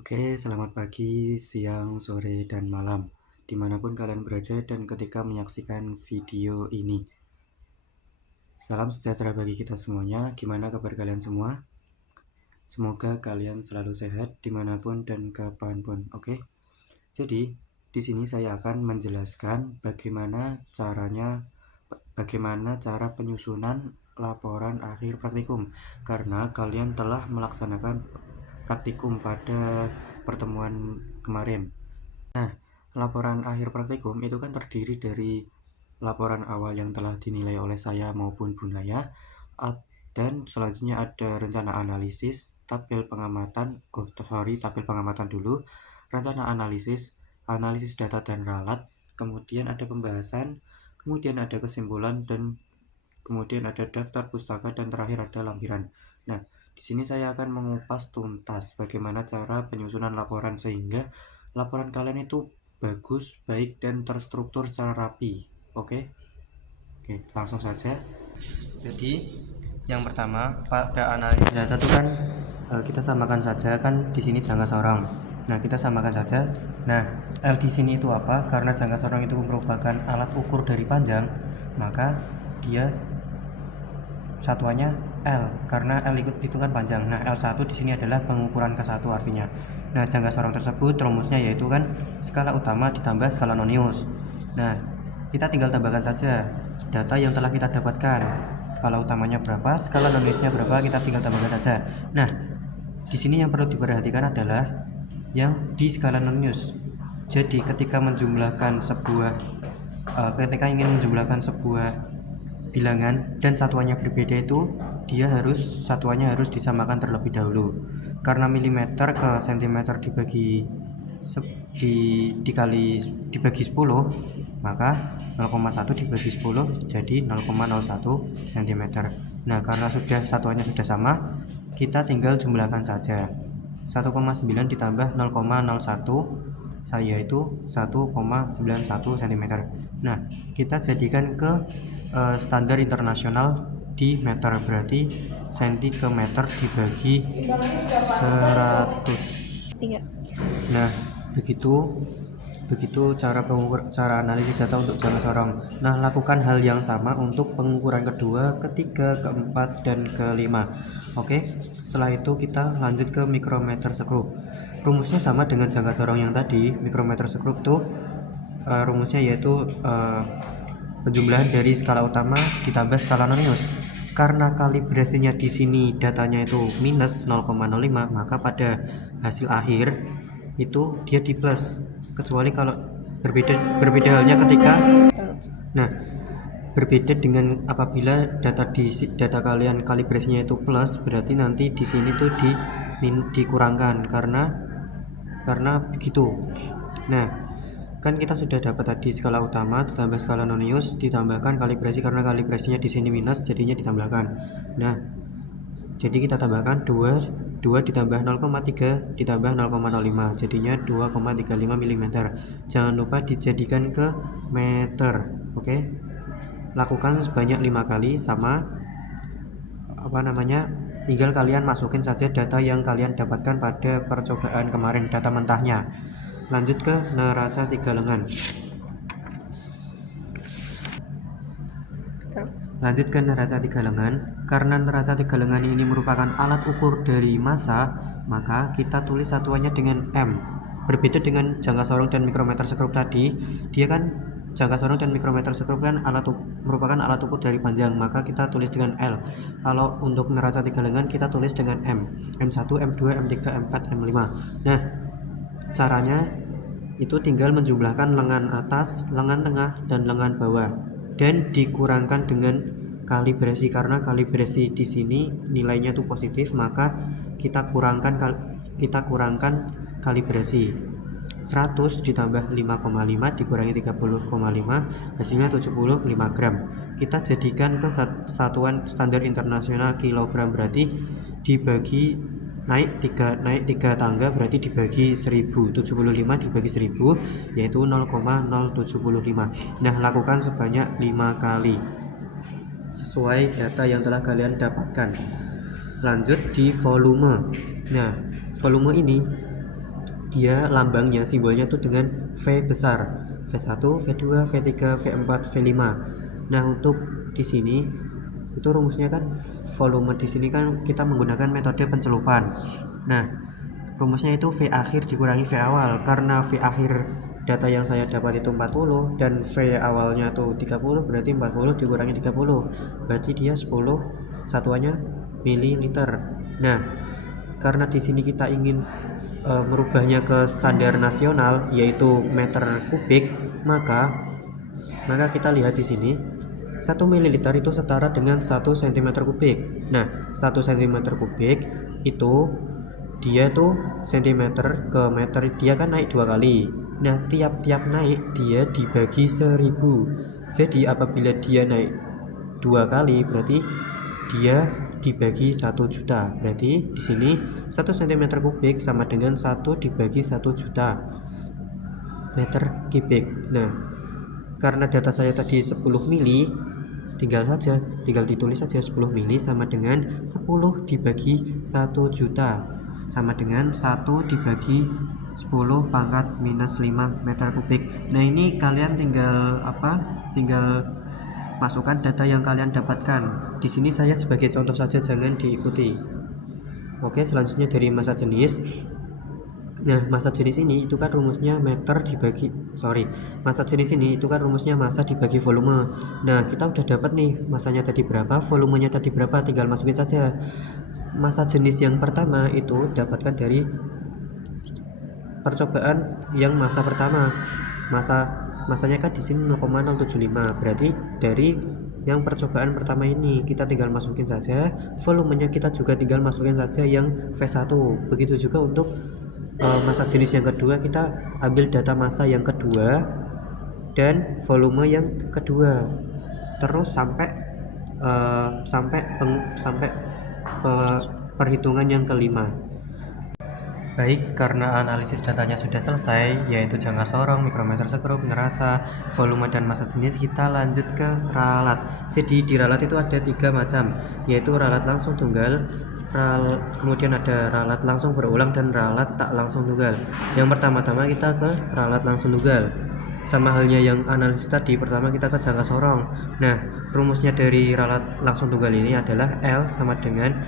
Oke, selamat pagi, siang, sore, dan malam, dimanapun kalian berada dan ketika menyaksikan video ini. Salam sejahtera bagi kita semuanya, gimana kabar kalian semua? Semoga kalian selalu sehat dimanapun dan kapanpun, oke? Jadi, di sini saya akan menjelaskan bagaimana cara penyusunan laporan akhir praktikum, karena kalian telah melaksanakan praktikum pada pertemuan kemarin. Laporan akhir praktikum itu kan terdiri dari laporan awal yang telah dinilai oleh saya maupun Bu Naya, dan selanjutnya ada rencana analisis, tabel pengamatan dulu, rencana analisis data dan ralat, kemudian ada pembahasan, kemudian ada kesimpulan, dan kemudian ada daftar pustaka, dan terakhir ada lampiran. Nah, di sini saya akan mengupas tuntas bagaimana cara penyusunan laporan sehingga laporan kalian itu bagus, baik, dan terstruktur secara rapi. Oke, langsung saja. Jadi, yang pertama pada analisis data itu kan kita samakan saja, kan di sini jangka sorong. Nah, kita samakan saja. Nah, L di sini itu apa? Karena jangka sorong itu merupakan alat ukur dari panjang, maka dia satuannya L, karena L itu kan panjang. Nah, L1 di sini adalah pengukuran ke-1 artinya. Nah, jangka sorong tersebut rumusnya yaitu kan skala utama ditambah skala nonius. Nah, kita tinggal tambahkan saja data yang telah kita dapatkan. Skala utamanya berapa, skala noniusnya berapa, kita tinggal tambahkan saja. Nah, di sini yang perlu diperhatikan adalah yang di skala nonius. Jadi ketika ingin menjumlahkan sebuah bilangan dan satuannya berbeda, itu satuannya harus disamakan terlebih dahulu. Karena milimeter ke sentimeter dibagi 10, maka 0,1 dibagi 10 jadi 0,01 cm. Nah, karena satuannya sudah sama, kita tinggal jumlahkan saja. 1,9 ditambah 0,01 yaitu 1,91 cm. Nah, kita jadikan ke standar internasional di meter, berarti senti ke meter dibagi 100. Nah, begitu cara analisis data untuk jangka sorong. Nah, lakukan hal yang sama untuk pengukuran kedua, ketiga, keempat, dan kelima. Oke, setelah itu kita lanjut ke micrometer scrub. Rumusnya sama dengan jangka sorong yang tadi. Micrometer scrub tuh rumusnya yaitu penjumlahan dari skala utama ditambah skala nonius. Karena kalibrasinya di sini datanya itu minus 0,05, maka pada hasil akhir itu dia di plus, kecuali kalau berbeda halnya ketika berbeda dengan apabila data kalian kalibrasinya itu plus, berarti nanti di sini tuh dikurangkan karena begitu. Nah, kan kita sudah dapat tadi skala utama ditambah skala nonius ditambahkan kalibrasi, karena kalibrasinya di sini minus jadinya ditambahkan. Nah, jadi kita tambahkan 2 ditambah 0,3 ditambah 0,05 jadinya 2,35 mm. Jangan lupa dijadikan ke meter. Oke, lakukan sebanyak 5 kali. Tinggal kalian masukin saja data yang kalian dapatkan pada percobaan kemarin, data mentahnya. Lanjut ke neraca 3 lengan. Karena neraca 3 lengan ini merupakan alat ukur dari massa, maka kita tulis satuannya dengan M. Berbeda dengan jangka sorong dan micrometer scrub tadi, dia kan jangka sorong dan micrometer scrub kan merupakan alat ukur dari panjang, maka kita tulis dengan L. Kalau untuk neraca 3 lengan kita tulis dengan M. M1, M2, M3, M4, M5. Nah, caranya itu tinggal menjumlahkan lengan atas, lengan tengah, dan lengan bawah, dan dikurangkan dengan kalibrasi. Karena kalibrasi di sini nilainya itu positif, maka kita kurangkan kalibrasi. 100 ditambah 5,5 dikurangi 30,5 hasilnya 75 gram. Kita jadikan ke satuan standar internasional kilogram, berarti dibagi naik 3 tangga, berarti dibagi 1000. 75 dibagi 1000 yaitu 0,075. Nah, lakukan sebanyak 5 kali sesuai data yang telah kalian dapatkan. Lanjut di volume. Nah, volume ini dia lambangnya, simbolnya tuh dengan V besar, V1, V2, V3, V4, V5. Nah, untuk di sini itu rumusnya kan volume, di sini kan kita menggunakan metode pencelupan. Nah, rumusnya itu V akhir dikurangi V awal. Karena V akhir data yang saya dapat itu 40 dan V awalnya tuh 30, berarti 40 dikurangi 30 berarti dia 10, satuannya mililiter. Nah, karena di sini kita ingin merubahnya ke standar nasional yaitu meter kubik, maka kita lihat di sini 1 ml itu setara dengan 1 cm kubik. Nah, 1 cm kubik itu dia tuh cm ke meter, dia kan naik 2 kali. Nah, tiap-tiap naik dia dibagi 1000. Jadi apabila dia naik 2 kali berarti dia dibagi 1 juta. Berarti di sini 1 cm kubik sama dengan 1 dibagi 1 juta meter kubik. Nah, karena data saya tadi 10 mili, tinggal ditulis saja 10 mili sama dengan 10 dibagi 1 juta sama dengan 1 dibagi 10 pangkat minus 5 meter kubik. Nah, ini kalian tinggal masukkan data yang kalian dapatkan. Di sini saya sebagai contoh saja, jangan diikuti. Oke, selanjutnya dari massa jenis. Nah, massa jenis ini itu kan rumusnya massa jenis ini itu kan rumusnya massa dibagi volume. Nah, kita udah dapat nih massanya tadi berapa, volumenya tadi berapa, tinggal masukin saja. Massa jenis yang pertama itu dapatkan dari percobaan yang massa pertama. Masanya kan di sini 0,075. Berarti dari yang percobaan pertama ini kita tinggal masukin saja, volumenya kita juga tinggal masukin saja yang V1. Begitu juga untuk massa jenis yang kedua, kita ambil data massa yang kedua dan volume yang kedua, terus sampai perhitungan yang kelima. Baik, karena analisis datanya sudah selesai, yaitu jangka sorong, mikrometer sekrup, neraca, volume, dan massa jenis, kita lanjut ke ralat. Jadi di ralat itu ada 3 macam, yaitu ralat langsung tunggal, kemudian ada ralat langsung berulang, dan ralat tak langsung tunggal. Yang pertama-tama kita ke ralat langsung tunggal. Sama halnya yang analisis tadi, pertama kita ke jangka sorong. Nah, rumusnya dari ralat langsung tunggal ini adalah L sama dengan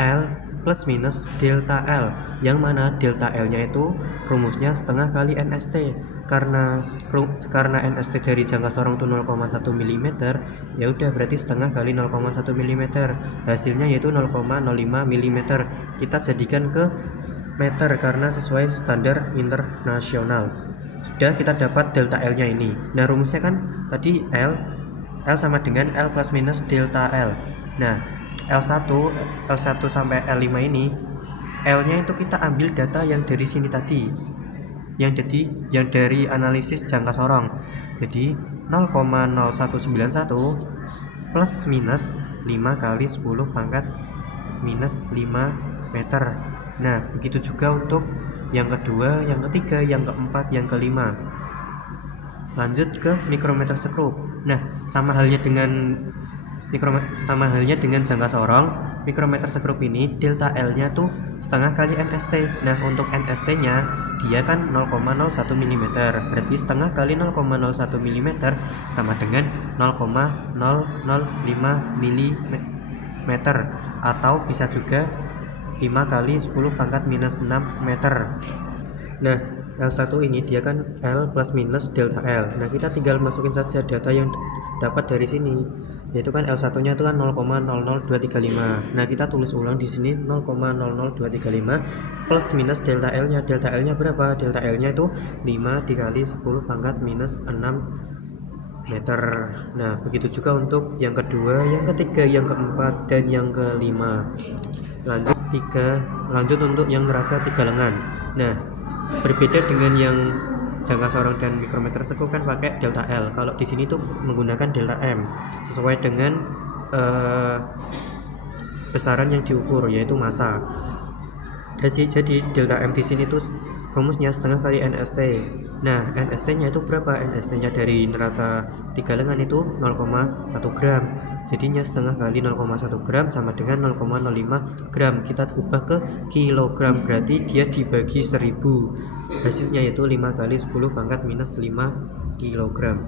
L plus minus delta L, yang mana delta L nya itu rumusnya setengah kali NST. Karena NST dari jangka sorong itu 0,1 mm, ya udah berarti setengah kali 0,1 mm, hasilnya yaitu 0,05 mm. Kita jadikan ke meter karena sesuai standar internasional. Sudah, kita dapat delta L nya ini. Nah, rumusnya kan tadi L sama dengan L plus minus delta L. Nah, L1 sampai L5 ini, L nya itu kita ambil data yang dari sini tadi, yang dari analisis jangka sorong. Jadi 0,0191 plus minus 5 kali 10 pangkat minus 5 meter. Nah, begitu juga untuk yang kedua, yang ketiga, yang keempat, yang kelima. Lanjut ke mikrometer sekrup. Nah, sama halnya dengan jangka sorong, mikrometer sekrup ini delta L nya tuh setengah kali NST. Nah, untuk NST nya dia kan 0,01 mm, berarti setengah kali 0,01 mm sama dengan 0,005 mm, atau bisa juga 5 kali 10 pangkat minus 6 meter. Nah, L1 ini dia kan L plus minus delta L. Nah, kita tinggal masukin saja data yang dapat dari sini, yaitu kan L1 nya itu kan 0,00235. Nah, kita tulis ulang di sini 0,00235 plus minus delta L nya. Delta L nya berapa? Delta L nya itu 5 dikali 10 pangkat minus 6 meter. Nah, begitu juga untuk yang kedua, yang ketiga, yang keempat, dan yang kelima. Lanjut untuk yang neraca 3 lengan. Nah, berbeda dengan yang jangka sorong dan mikrometer sekrup kan pakai delta L. Kalau di sini tuh menggunakan delta M sesuai dengan besaran yang diukur, yaitu massa. Jadi delta M di sini tuh rumusnya setengah kali NST. Nah, NST-nya itu berapa? NST-nya dari neraca 3 lengan itu 0,1 gram. Jadinya setengah kali 0,1 gram sama dengan 0,05 gram. Kita ubah ke kilogram, berarti dia dibagi 1000. hasilnya yaitu 5 kali 10 pangkat minus 5 kg.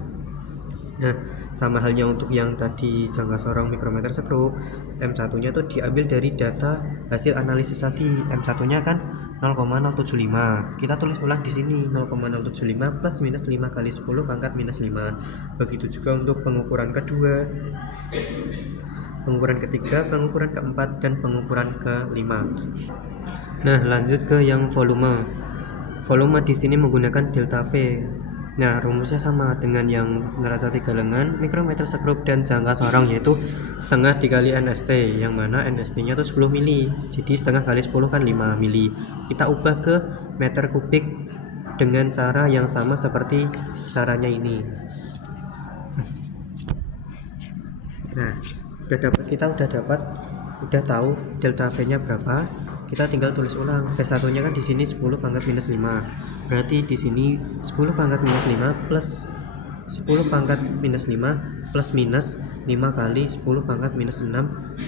Nah, sama halnya untuk yang tadi jangka sorong mikrometer sekrup, M1 nya tuh diambil dari data hasil analisis tadi. M1 nya kan 0,075, kita tulis ulang di sini 0,075 plus minus 5 kali 10 pangkat minus 5. Begitu juga untuk pengukuran kedua, pengukuran ketiga, pengukuran keempat, dan pengukuran kelima. Nah, lanjut ke yang volume. Volume di sini menggunakan delta V. Nah, rumusnya sama dengan yang neraca tiga lengan, mikrometer sekrup, dan jangka sorong, yaitu setengah dikali NST, yang mana NST-nya itu 10 mili. Jadi setengah kali 10 kan 5 mili. Kita ubah ke meter kubik dengan cara yang sama seperti caranya ini. Nah, kita udah tahu delta V-nya berapa. Kita tinggal tulis ulang. V1-nya kan di sini 10 pangkat minus 5. Berarti di sini 10 pangkat minus 5 plus 10 pangkat minus 5 plus minus 5 kali 10 pangkat minus 6.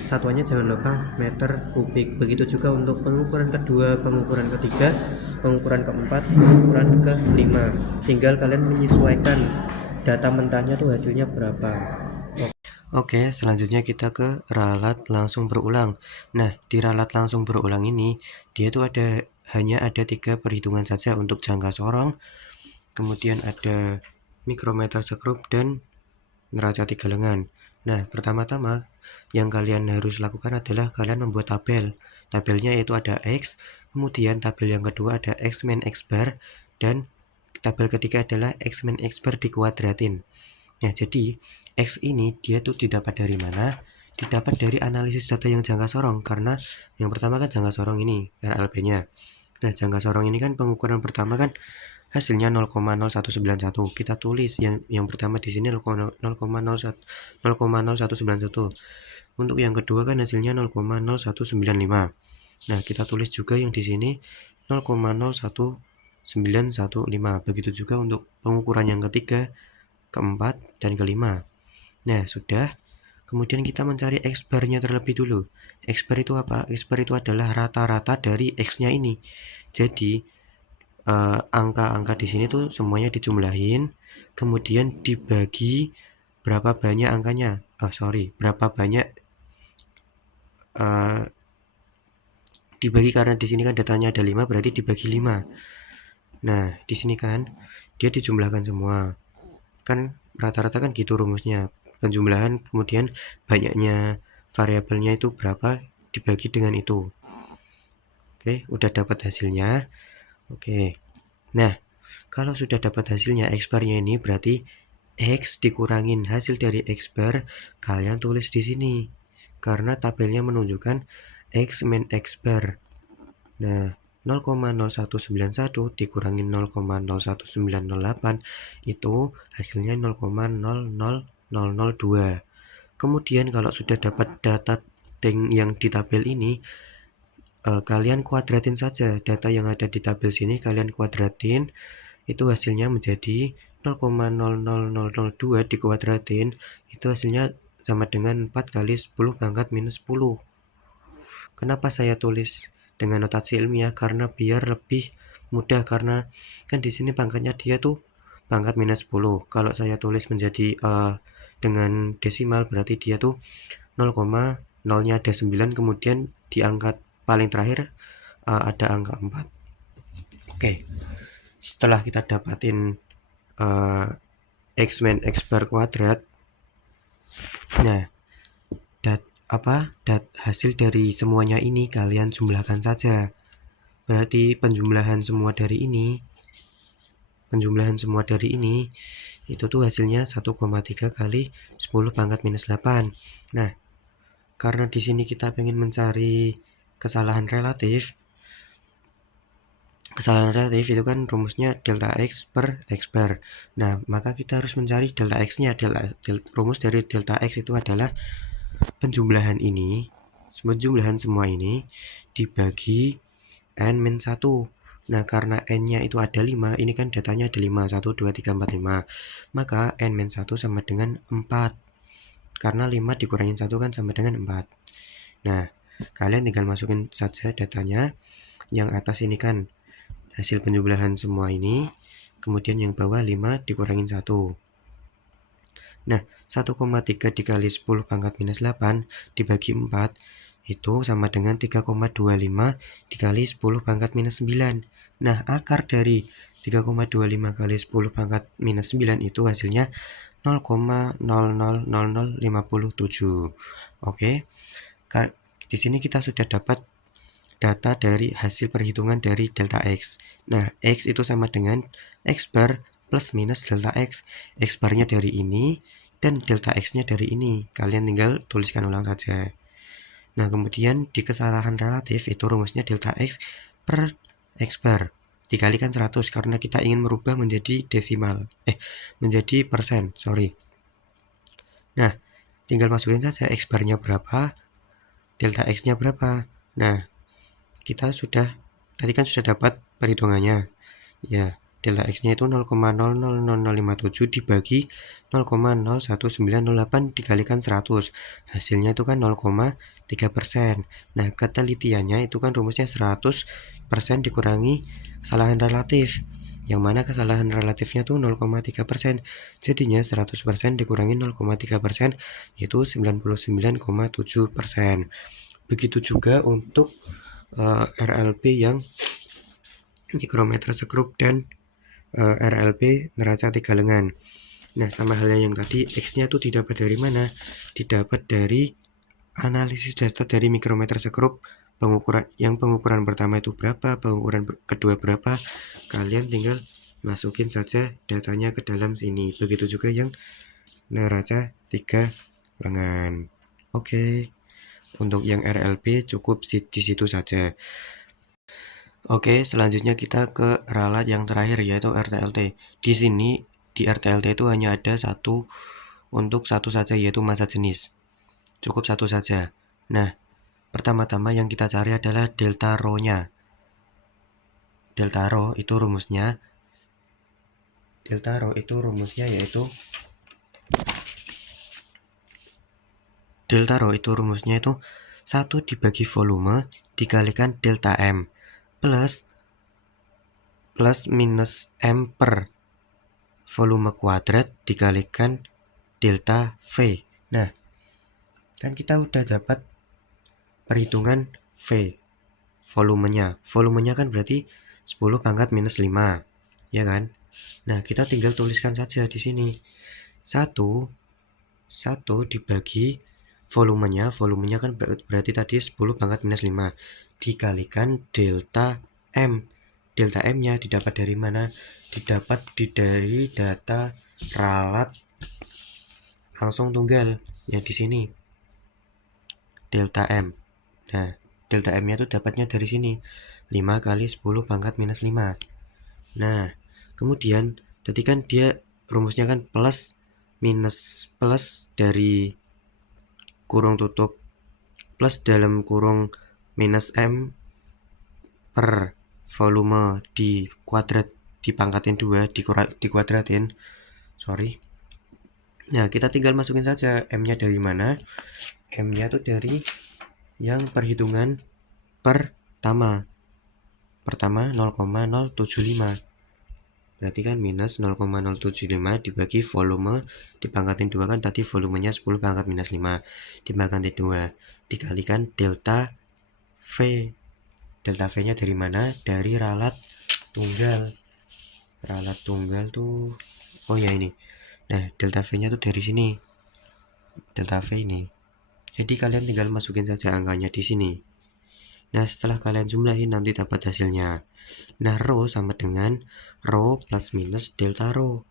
Satuannya jangan lupa meter kubik. Begitu juga untuk pengukuran kedua, pengukuran ketiga, pengukuran keempat, pengukuran kelima. Tinggal kalian menyesuaikan data mentahnya tuh hasilnya berapa. Oke, selanjutnya kita ke ralat langsung berulang. Nah, di ralat langsung berulang ini, dia tuh hanya ada 3 perhitungan saja untuk jangka sorong, kemudian ada mikrometer sekrup, dan neraca tiga lengan. Nah, pertama-tama yang kalian harus lakukan adalah kalian membuat tabel. Tabelnya yaitu ada X, kemudian tabel yang kedua ada X min X bar, dan tabel ketiga adalah X min X bar dikuadratin. Nah, jadi X ini dia tuh didapat dari mana? Didapat dari analisis data yang jangka sorong, karena yang pertama kan jangka sorong ini RLB-nya. Nah, jangka sorong ini kan pengukuran pertama kan hasilnya 0,0191. Kita tulis yang pertama di sini 0,0191. Untuk yang kedua kan hasilnya 0,0195. Nah, kita tulis juga yang di sini 0,01915. Begitu juga untuk pengukuran yang ketiga, keempat, dan kelima. Nah, sudah. Kemudian kita mencari X bar-nya terlebih dulu. X bar itu apa? X bar itu adalah rata-rata dari X-nya ini. Jadi, angka-angka di sini tuh semuanya dijumlahin, kemudian dibagi berapa banyak angkanya. Berapa banyak dibagi, karena di sini kan datanya ada 5, berarti dibagi 5. Nah, di sini kan dia dijumlahkan semua. Kan rata-rata kan gitu rumusnya, penjumlahan kemudian banyaknya variabelnya itu berapa dibagi dengan itu. Oke, udah dapat hasilnya. Oke, nah kalau sudah dapat hasilnya X bar-nya ini, berarti X dikurangin hasil dari X bar, kalian tulis di sini karena tabelnya menunjukkan X min X bar. Nah, 0,0191 dikurangin 0,01908 itu hasilnya 0,00002. Kemudian kalau sudah dapat data yang di tabel ini, kalian kuadratin saja data yang ada di tabel sini, kalian kuadratin, itu hasilnya menjadi 0,00002 dikuadratin, itu hasilnya sama dengan 4 kali 10 pangkat minus 10. Kenapa saya tulis dengan notasi ilmiah? Karena biar lebih mudah, karena kan di sini pangkatnya dia tuh pangkat minus 10. Kalau saya tulis menjadi dengan desimal, berarti dia tuh 0,0-nya ada 9, kemudian di angka paling terakhir ada angka 4. Oke, setelah kita dapatin X min X bar kuadrat, nah hasil dari semuanya ini kalian jumlahkan saja. Berarti penjumlahan semua dari ini itu tuh hasilnya 1,3 kali 10 pangkat minus 8. Nah, karena di sini kita pengen mencari kesalahan relatif itu kan rumusnya delta X per X bar. Nah, maka kita harus mencari delta X-nya. Rumus dari delta X itu adalah penjumlahan semua ini dibagi N-1. Nah, karena N-nya itu ada 5, ini kan datanya ada 5, 1, 2, 3, 4, 5. Maka N-1 sama dengan 4. Karena 5 dikurangin 1 kan sama dengan 4. Nah, kalian tinggal masukin saja datanya. Yang atas ini kan hasil penjumlahan semua ini, kemudian yang bawah 5 dikurangin 1. Nah, 1,3 dikali 10 pangkat minus 8 dibagi 4 itu sama dengan 3,25 dikali 10 pangkat minus 9. Nah, akar dari 3,25 kali 10 pangkat minus 9 itu hasilnya 0,000057. Oke, di sini kita sudah dapat data dari hasil perhitungan dari delta X. Nah, X itu sama dengan X bar plus minus delta X. X barnya dari ini dan delta X-nya dari ini. Kalian tinggal tuliskan ulang saja. Nah, kemudian di kesalahan relatif itu rumusnya delta X per X bar dikalikan 100 karena kita ingin merubah menjadi desimal. Menjadi persen, sorry. Nah, tinggal masukin saja X barnya berapa, delta X-nya berapa. Nah, kita tadi kan sudah dapat perhitungannya. Ya, delta X-nya itu 0,000057 dibagi 0,01908 dikalikan 100. Hasilnya itu kan 0,3%. Nah, ketelitiannya itu kan rumusnya 100% dikurangi kesalahan relatif. Yang mana kesalahan relatifnya tuh 0,3%. Jadinya 100% dikurangi 0,3% yaitu 99,7%. Begitu juga untuk RLP yang mikrometer sekrup dan RLP neraca tiga lengan. Nah, sama halnya yang tadi, X-nya tuh didapat dari mana? Didapat dari analisis data dari mikrometer sekrup. Pengukuran pertama itu berapa, pengukuran kedua berapa, kalian tinggal masukin saja datanya ke dalam sini. Begitu juga yang neraca tiga lengan. Oke, untuk yang RLP cukup di situ saja. Oke, selanjutnya kita ke ralat yang terakhir yaitu RTLT. Di sini di RTLT itu hanya ada satu saja yaitu massa jenis. Cukup satu saja. Nah, pertama-tama yang kita cari adalah delta rho-nya. Delta rho itu rumusnya itu 1 dibagi volume dikalikan delta M plus minus M per volume kuadrat dikalikan delta V. Nah, kan kita udah dapat perhitungan V, volumenya. Volumenya kan berarti 10 pangkat minus 5, ya kan? Nah, kita tinggal tuliskan saja di sini. 1 dibagi volumenya kan berarti tadi 10 pangkat minus 5 dikalikan delta M. Delta M-nya didapat dari mana? Didapat dari data ralat langsung tunggal ya di sini. Delta M. Nah, delta M-nya itu dapatnya dari sini. 5 kali 10 pangkat minus 5. Nah, kemudian tadi kan dia rumusnya kan plus minus plus dari kurung tutup plus dalam kurung minus M per volume di kuadrat dipangkatin 2 dikuadratin. Sorry. Nah, kita tinggal masukin saja M-nya dari mana? M-nya tuh dari yang perhitungan pertama 0,075. Berarti kan minus 0,075 dibagi volume dipangkatin 2 kan tadi volumenya 10 pangkat minus 5 dipangkatin 2 dikalikan delta V. Delta V-nya dari mana? Dari ralat tunggal. Ralat tunggal tuh ya ini. Nah, delta V-nya tuh dari sini. Delta V ini. Jadi kalian tinggal masukin saja angkanya di sini. Nah, setelah kalian jumlahin nanti dapat hasilnya. Nah, rho sama dengan rho plus minus delta rho.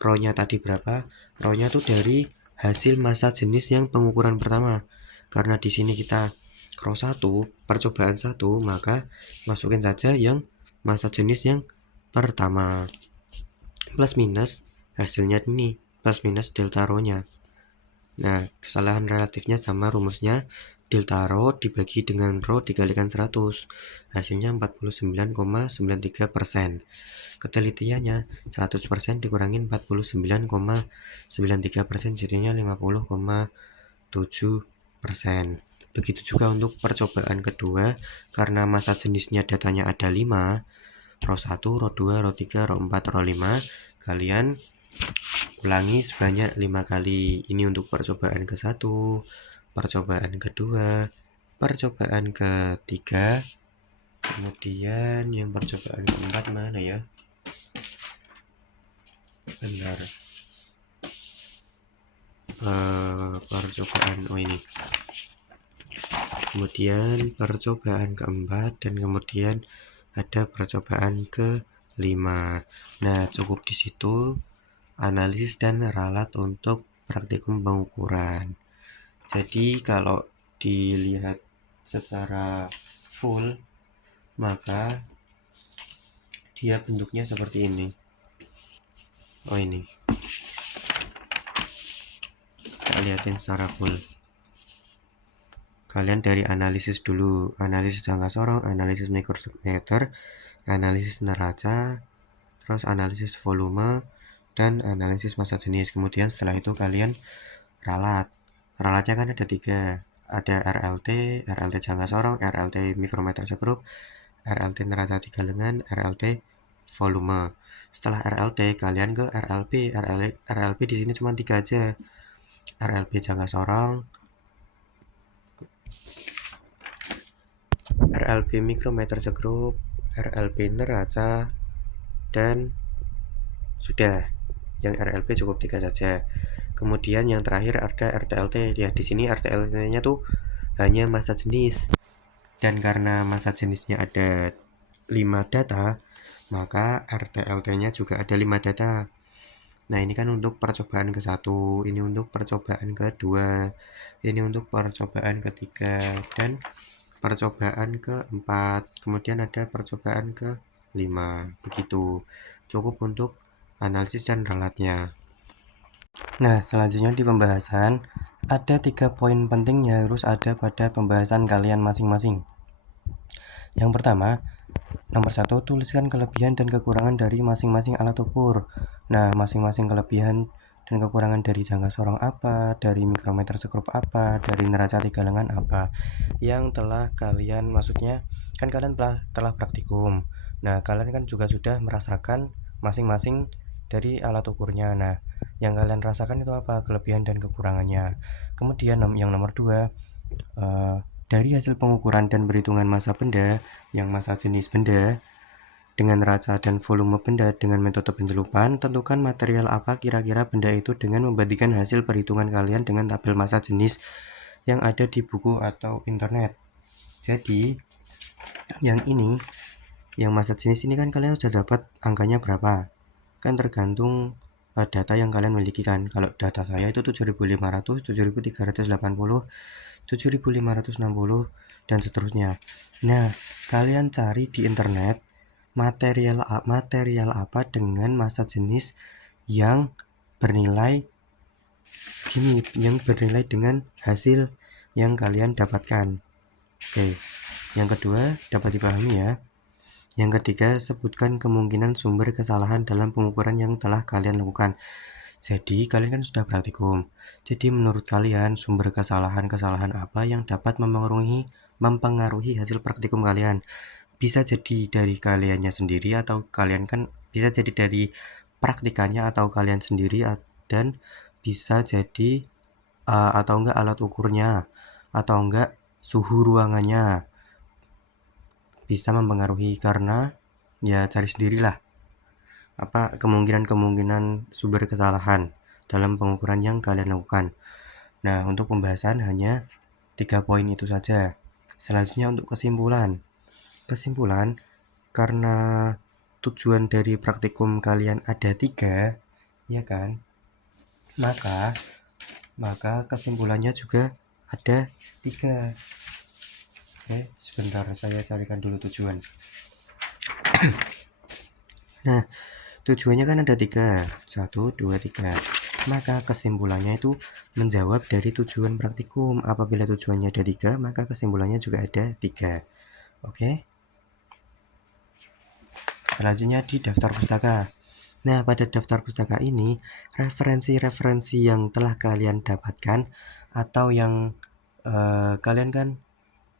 Rho-nya tadi berapa? Rho-nya tuh dari hasil massa jenis yang pengukuran pertama. Karena di sini kita rho 1, percobaan 1, maka masukin saja yang massa jenis yang pertama. Plus minus hasilnya ini, plus minus delta rho-nya. Nah, kesalahan relatifnya sama rumusnya delta rho dibagi dengan rho dikalikan 100. Hasilnya 49,93%. Ketelitiannya 100% dikurangi 49,93% jadinya 50,7%. Begitu juga untuk percobaan kedua, karena massa jenisnya datanya ada 5, row 1, row 2, row 3, row 4, row 5. Kalian ulangi sebanyak 5 kali. Ini untuk percobaan ke-1, percobaan kedua, percobaan ketiga, kemudian yang percobaan keempat mana ya? Bentar. Percobaan ini. Kemudian percobaan keempat dan kemudian ada percobaan ke-5. Nah, cukup di situ analisis dan ralat untuk praktikum pengukuran. Jadi kalau dilihat secara full, maka dia bentuknya seperti ini. Oh, ini. Kita lihatin secara full. Kalian dari analisis dulu, analisis jangka sorong, analisis mikrometer, analisis neraca, terus analisis volume, dan analisis massa jenis. Kemudian setelah itu kalian ralat. Ralatnya kan ada 3, ada RLT, RLT jangka sorong, RLT mikrometer sekrup, RLT neraca 3 lengan, RLT volume. Setelah RLT kalian ke RLP. RLP di sini cuma 3 aja. RLP jangka sorong, RLP mikrometer sekrup, RLP neraca, dan sudah. Yang RLP cukup 3 saja. Kemudian yang terakhir ada RTLT. Ya, di sini RTLT-nya tuh hanya massa jenis. Dan karena massa jenisnya ada 5 data, maka RTLT-nya juga ada 5 data. Nah, ini kan untuk percobaan ke-1, ini untuk percobaan kedua, ini untuk percobaan ketiga, dan percobaan ke-4. Kemudian ada percobaan ke-5. Begitu. Cukup untuk analisis dan ralatnya. Nah, selanjutnya di pembahasan ada 3 poin penting yang harus ada pada pembahasan kalian masing-masing. Yang pertama, nomor 1, tuliskan kelebihan dan kekurangan dari masing-masing alat ukur. Nah, masing-masing kelebihan dan kekurangan dari jangka sorong apa, dari mikrometer sekrup apa, dari neraca 3 lengan apa, yang telah kalian, maksudnya kan kalian telah praktikum. Nah, kalian kan juga sudah merasakan masing-masing dari alat ukurnya. Nah, yang kalian rasakan itu apa, kelebihan dan kekurangannya. Kemudian yang nomor 2, dari hasil pengukuran dan perhitungan massa benda, yang massa jenis benda, dengan neraca dan volume benda dengan metode pencelupan, tentukan material apa kira-kira benda itu dengan membandingkan hasil perhitungan kalian dengan tabel massa jenis yang ada di buku atau internet. Jadi, yang ini, yang massa jenis ini kan kalian sudah dapat angkanya berapa? Kan tergantung data yang kalian miliki kan. Kalau data saya itu 7.500, 7.380, 7.560, dan seterusnya. Nah, kalian cari di internet material apa dengan massa jenis yang bernilai segini, yang bernilai dengan hasil yang kalian dapatkan. Oke, yang kedua dapat dipahami ya. Yang ketiga, sebutkan kemungkinan sumber kesalahan dalam pengukuran yang telah kalian lakukan. Jadi, kalian kan sudah praktikum. Jadi, menurut kalian, sumber kesalahan apa yang dapat mempengaruhi hasil praktikum kalian? Bisa jadi dari kaliannya sendiri, atau kalian kan bisa jadi dari praktikannya atau kalian sendiri, dan bisa jadi atau enggak alat ukurnya, atau enggak suhu ruangannya bisa mempengaruhi. Karena ya cari sendirilah apa kemungkinan sumber kesalahan dalam pengukuran yang kalian lakukan. Nah, untuk pembahasan hanya 3 poin itu saja. Selanjutnya untuk kesimpulan, karena tujuan dari praktikum kalian ada 3, ya kan, maka kesimpulannya juga ada 3. Oke, sebentar saya carikan dulu tujuan. Nah, tujuannya kan ada 3, 1, 2, 3. Maka kesimpulannya itu menjawab dari tujuan praktikum. Apabila tujuannya ada 3, maka kesimpulannya juga ada 3. Oke. Selanjutnya di daftar pustaka. Nah, pada daftar pustaka ini, referensi-referensi yang telah kalian dapatkan atau yang kalian kan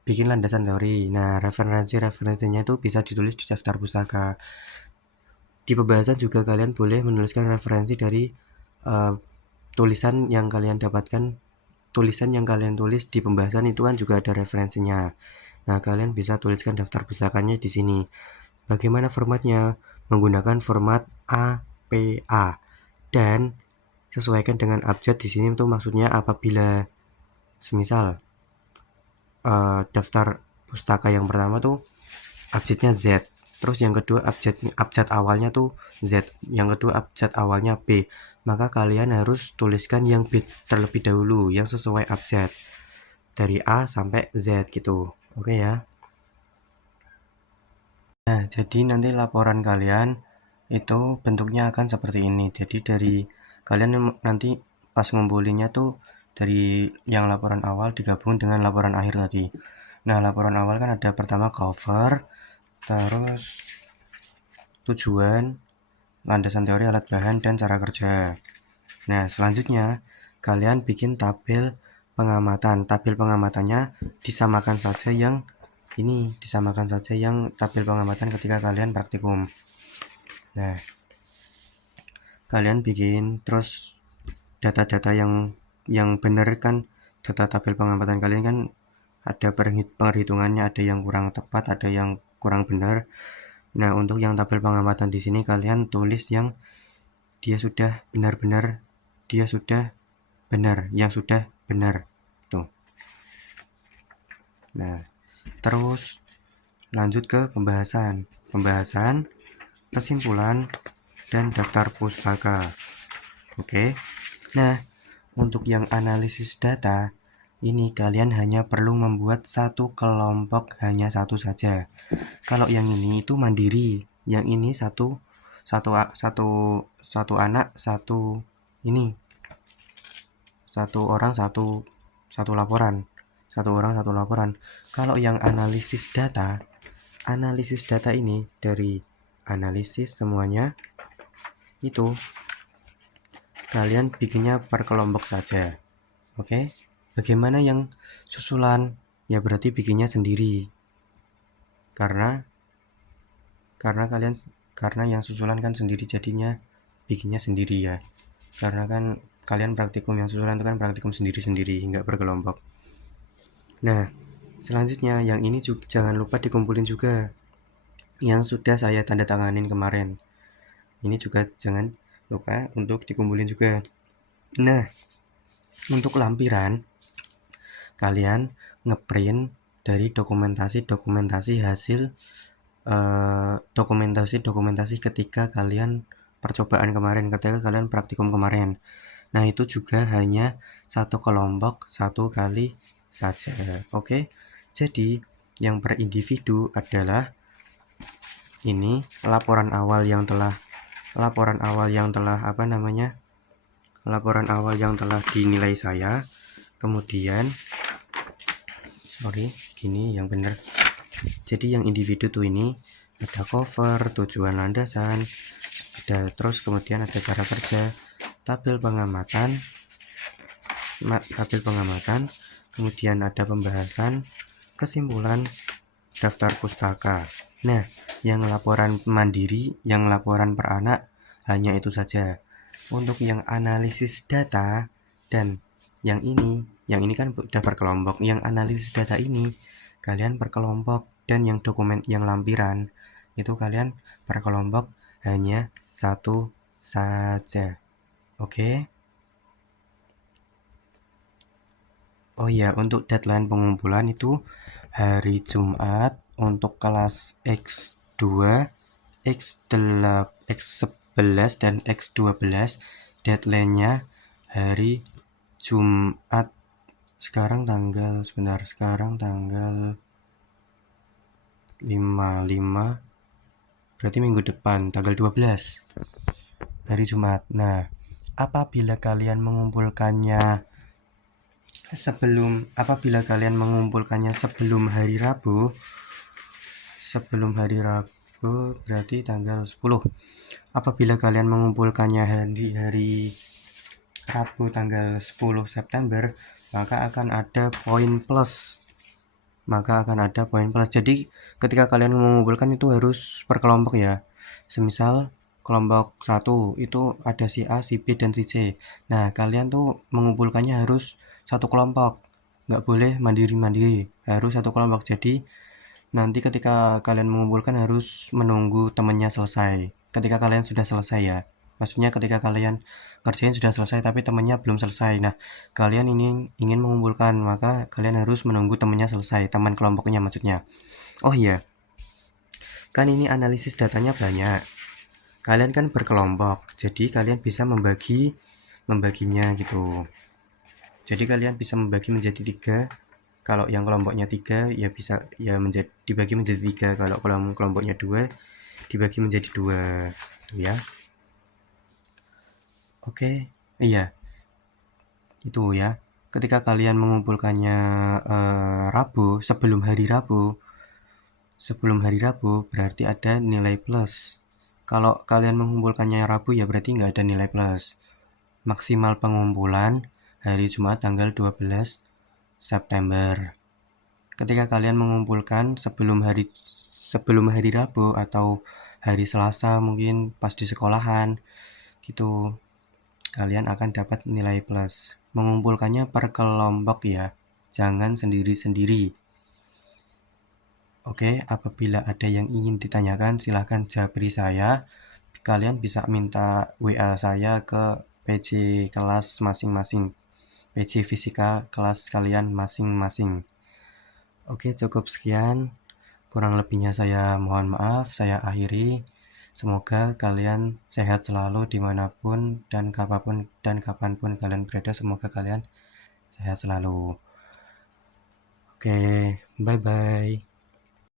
bikin landasan teori. Nah, referensinya itu bisa ditulis di daftar pustaka. Di pembahasan juga kalian boleh menuliskan referensi dari tulisan yang kalian tulis di pembahasan itu kan juga ada referensinya. Nah, kalian bisa tuliskan daftar pustakanya di sini. Bagaimana formatnya? Menggunakan format APA dan sesuaikan dengan abjad di sini. Itu maksudnya apabila semisal daftar pustaka yang pertama tuh abjadnya Z, terus yang kedua abjad awalnya tuh Z, yang kedua abjad awalnya B, maka kalian harus tuliskan yang B terlebih dahulu yang sesuai abjad dari A sampai Z gitu. Oke ya. Nah, jadi nanti laporan kalian itu bentuknya akan seperti ini. Jadi dari kalian nanti pas ngumpulinnya tuh dari yang laporan awal digabung dengan laporan akhir tadi. Nah, laporan awal kan ada pertama cover, terus tujuan, landasan teori alat bahan, dan cara kerja. Nah, selanjutnya kalian bikin tabel pengamatan. Tabel pengamatannya disamakan saja yang tabel pengamatan ketika kalian praktikum. Nah, kalian bikin terus data-data yang benar kan, data tabel pengamatan kalian kan ada perhitungannya, ada yang kurang tepat, ada yang kurang benar. Nah, untuk yang tabel pengamatan di sini kalian tulis yang dia sudah benar, yang sudah benar tuh. Nah, terus lanjut ke pembahasan, kesimpulan, dan daftar pustaka. Oke. Nah, untuk yang analisis data ini kalian hanya perlu membuat satu kelompok, hanya satu saja. Kalau yang ini itu mandiri, yang ini satu anak satu orang satu laporan, Kalau yang analisis data ini dari analisis semuanya itu kalian bikinnya per kelompok saja. Oke. Bagaimana yang susulan? Ya berarti bikinnya sendiri. Karena yang susulan kan sendiri, jadinya bikinnya sendiri ya. Karena kan kalian praktikum yang susulan itu kan praktikum sendiri-sendiri, nggak berkelompok. Nah, selanjutnya yang ini juga jangan lupa dikumpulin juga, yang sudah saya tanda tanganin kemarin. Ini juga jangan lupa untuk dikumpulin juga. Nah, untuk lampiran kalian ngeprint dari dokumentasi hasil dokumentasi ketika kalian percobaan kemarin, ketika kalian praktikum kemarin. Nah, itu juga hanya satu kelompok satu kali saja. Oke. Jadi yang per individu adalah ini laporan awal yang telah dinilai saya. Kemudian gini yang benar. Jadi yang individu tuh ini ada cover, tujuan landasan, terus kemudian ada cara kerja, tabel pengamatan, kemudian ada pembahasan, kesimpulan, daftar pustaka. Nah, yang laporan mandiri, yang laporan per anak hanya itu saja. Untuk yang analisis data dan yang ini kan udah per kelompok. Yang analisis data ini kalian per kelompok, dan yang dokumen yang lampiran itu kalian per kelompok hanya satu saja. Oke. Oh iya, untuk deadline pengumpulan itu hari Jumat untuk kelas X2, X11 dan X12. Deadline-nya hari Jumat. Sekarang tanggal 5 berarti minggu depan tanggal 12 hari Jumat. Nah, apabila kalian mengumpulkannya sebelum hari Rabu berarti tanggal 10. Apabila kalian mengumpulkannya hari Rabu tanggal 10 September, maka akan ada poin plus maka akan ada poin plus. Jadi ketika kalian mengumpulkan itu harus per kelompok ya. Semisal kelompok 1 itu ada si A, si B, dan si C. Nah, kalian tuh mengumpulkannya harus satu kelompok. Nggak boleh mandiri-mandiri, harus satu kelompok. Jadi nanti ketika kalian mengumpulkan harus menunggu temannya selesai. Ketika kalian sudah selesai ya. Maksudnya ketika kalian ngerjain sudah selesai tapi temannya belum selesai. Nah, kalian ini ingin mengumpulkan, maka kalian harus menunggu temannya selesai, teman kelompoknya maksudnya. Oh iya, kan ini analisis datanya banyak. Kalian kan berkelompok, jadi kalian bisa membaginya gitu. Jadi kalian bisa membagi menjadi 3. Kalau yang kelompoknya 3 ya bisa ya dibagi menjadi 3. Kalau kelompoknya 2 dibagi menjadi 2 gitu ya. Oke, iya itu ya. Ketika kalian mengumpulkannya sebelum hari Rabu berarti ada nilai plus. Kalau kalian mengumpulkannya Rabu ya berarti nggak ada nilai plus. Maksimal pengumpulan hari Jumat tanggal 12 September. Ketika kalian mengumpulkan sebelum hari Rabu atau hari Selasa mungkin pas di sekolahan gitu, kalian akan dapat nilai plus. Mengumpulkannya per kelompok ya, jangan sendiri-sendiri. Oke, apabila ada yang ingin ditanyakan silahkan japri saya. Kalian bisa minta WA saya ke PC kelas masing-masing, PC fisika kelas kalian masing-masing. Oke, cukup sekian. Kurang lebihnya saya mohon maaf, saya akhiri. Semoga kalian sehat selalu dimanapun dan kapanpun kalian berada. Semoga kalian sehat selalu. Oke, bye-bye.